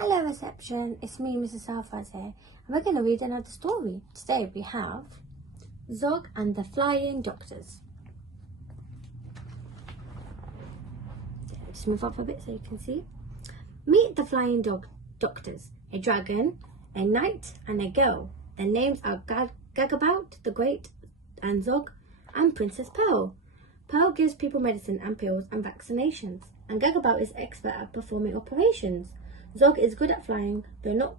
Hello reception, it's me Mrs Sarfraz here, and we're going to read another story. Today we have Zog and the Flying Doctors. Just move up a bit so you can see. Meet the Flying Doctors, a dragon, a knight and a girl. Their names are Gagabout the Great and Zog and Princess Pearl. Pearl gives people medicine and pills and vaccinations, and Gagabout is expert at performing operations. Zog is good at flying, though not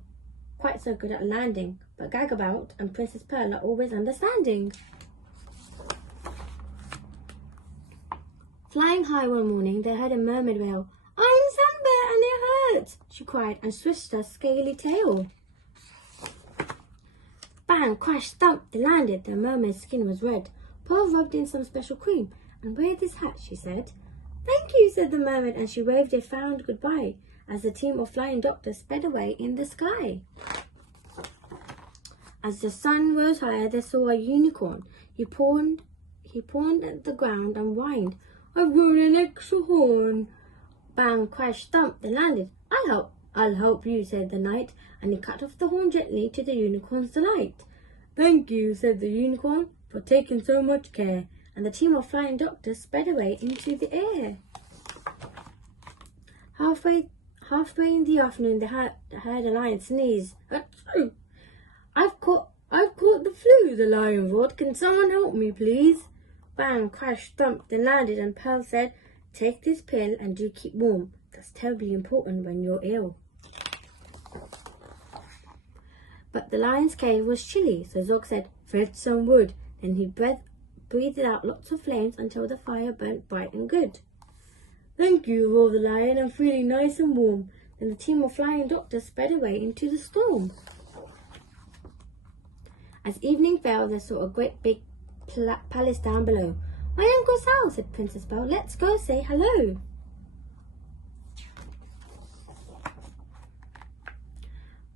quite so good at landing, but Gagabout and Princess Pearl are always understanding. Flying high one morning, they heard a mermaid wail. "I'm sunburned and it hurts," she cried, and swished her scaly tail. Bang, crash, thump, they landed. The mermaid's skin was red. Pearl rubbed in some special cream. "And wear this hat," she said. "Thank you," said the mermaid, and she waved a fond goodbye as the team of flying doctors sped away in the sky. As the sun rose higher, they saw a unicorn. He pawned at the ground and whined, "I've grown an extra horn." Bang, crash, thump, they landed. I'll help you," said the knight, and he cut off the horn gently to the unicorn's delight. "Thank you," said the unicorn, "for taking so much care," and the team of flying doctors sped away into the air. Halfway in the afternoon, they heard a lion sneeze. "Achoo! I've caught the flu," the lion roared. "Can someone help me, please?" Bang, crash, thump, they landed, and Pearl said, "Take this pill and do keep warm. That's terribly important when you're ill." But the lion's cave was chilly, so Zog said, "Fetch some wood." Then he breathed out lots of flames until the fire burnt bright and good. "Thank you," roared the lion, "I'm feeling nice and warm." Then the team of flying doctors sped away into the storm. As evening fell, they saw a great big palace down below. "My uncle's house," said Princess Pearl. "Let's go say hello."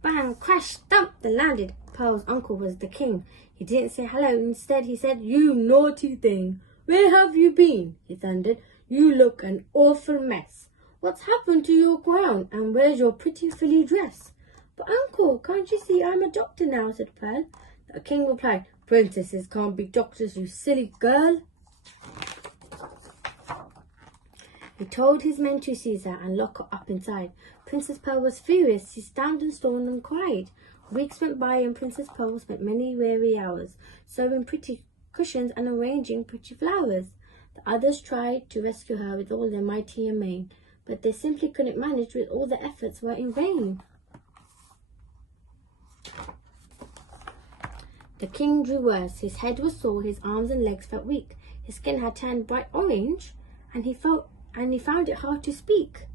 Bang, crash, thump, they landed. Pearl's uncle was the king. He didn't say hello. Instead, he said, "You naughty thing. Where have you been?" he thundered. "You look an awful mess. What's happened to your crown, and where's your pretty frilly dress?" "But uncle, can't you see I'm a doctor now?" said Pearl. The king replied, "Princesses can't be doctors, you silly girl." He told his men to seize her and lock her up inside. Princess Pearl was furious. She stamped and stormed and cried. Weeks went by, and Princess Pearl spent many weary hours sewing pretty cushions and arranging pretty flowers. The others tried to rescue her with all their mighty and main, but they simply couldn't manage, with all their efforts were in vain. The king grew worse. His head was sore, his arms and legs felt weak, his skin had turned bright orange, and he found it hard to speak.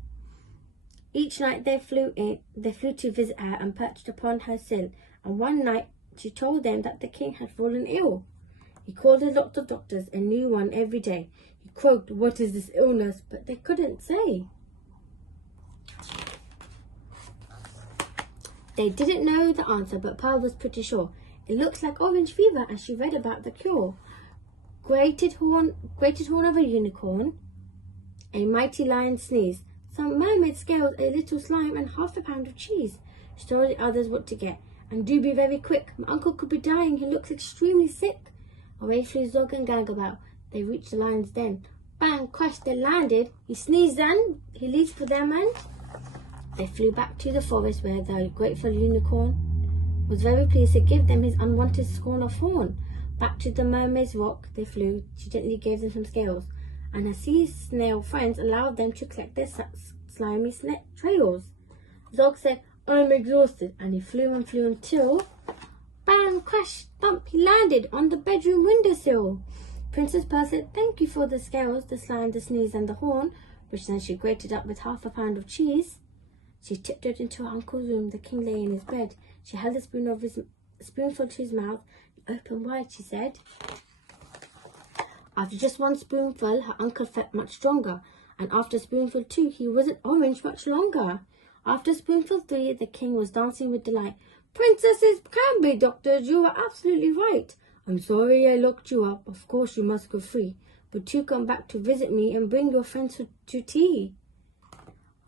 Each night they flew to visit her and perched upon her sill, and one night she told them that the king had fallen ill. He called a lot of doctors, a new one every day. He croaked, "What is this illness?" but they couldn't say. They didn't know the answer, but Pearl was pretty sure. "It looks like orange fever," as she read about the cure. Grated horn of a unicorn, a mighty lion sneeze, some mermaid scales, a little slime, and half a pound of cheese. She told the others what to get. "And do be very quick. My uncle could be dying. He looks extremely sick." Away flew Zog and Gagabout. They reached the lion's den. Bang, crash, they landed. He sneezed and he leaped for them, and they flew back to the forest, where the grateful unicorn was very pleased to give them his unwanted scorn of horn. Back to the mermaid's rock they flew. She gently gave them some scales, and her sea snail friends allowed them to collect their slimy trails. Zog said, "I'm exhausted," and he flew and flew until bang, crash, thump, he landed on the bedroom windowsill. Princess Pearl said, "Thank you for the scales, the slime, the sneeze, and the horn," which then she grated up with half a pound of cheese. She tiptoed into her uncle's room. The king lay in his bed. She held a spoonful to his mouth. "Open wide," she said. After just one spoonful, her uncle felt much stronger, and after spoonful 2, he wasn't orange much longer. After spoonful 3, the king was dancing with delight. "Princesses can be doctors, you are absolutely right. I'm sorry I locked you up. Of course you must go free, but do come back to visit me and bring your friends to tea."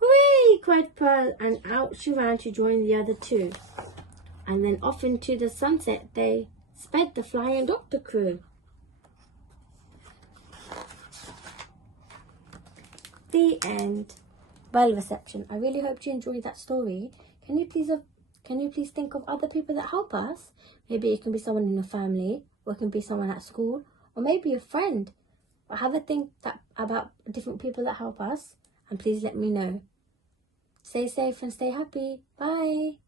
Hooray! Cried Pearl, and out she ran to join the other two. And then off into the sunset they sped the Flying Doctor crew. The end. Well, reception, I really hope you enjoyed that story. Can you please think of other people that help us? Maybe it can be someone in your family, or it can be someone at school, or maybe a friend. But have a think about different people that help us, and please let me know. Stay safe and stay happy. Bye.